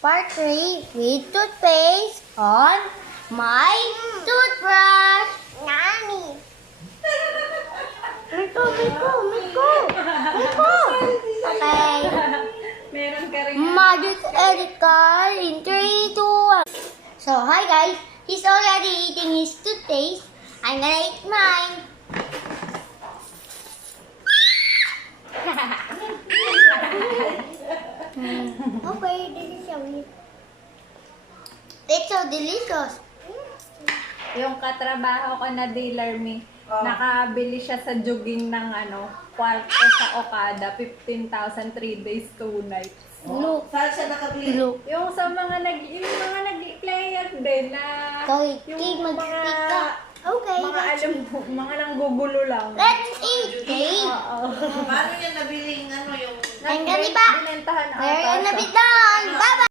Part 3 with toothpaste on my toothbrush. Nani. Miko. Okay. Meron ka rin. Magic Erica in 3, 2, 1. So, hi guys. He's already eating his toothpaste. I'm gonna eat mine. Okay, delicious. It's so delicious. Yung katrabaho ko na dealer me, nakabili siya sa jogging ng kwarto sa Okada, 15,000, 3 days, 2 nights. Look. Saan siya nakabili? Look. Yung sa mga nag-player din na Okay, yung mag-stick ka. Okay, mga let's alam mo, mga nanggugulo lang. Let's eat cake. Oo. Paano niya nabiling yung... I'm gonna be back. Binentahan We're ata gonna siya. be done. Bye-bye.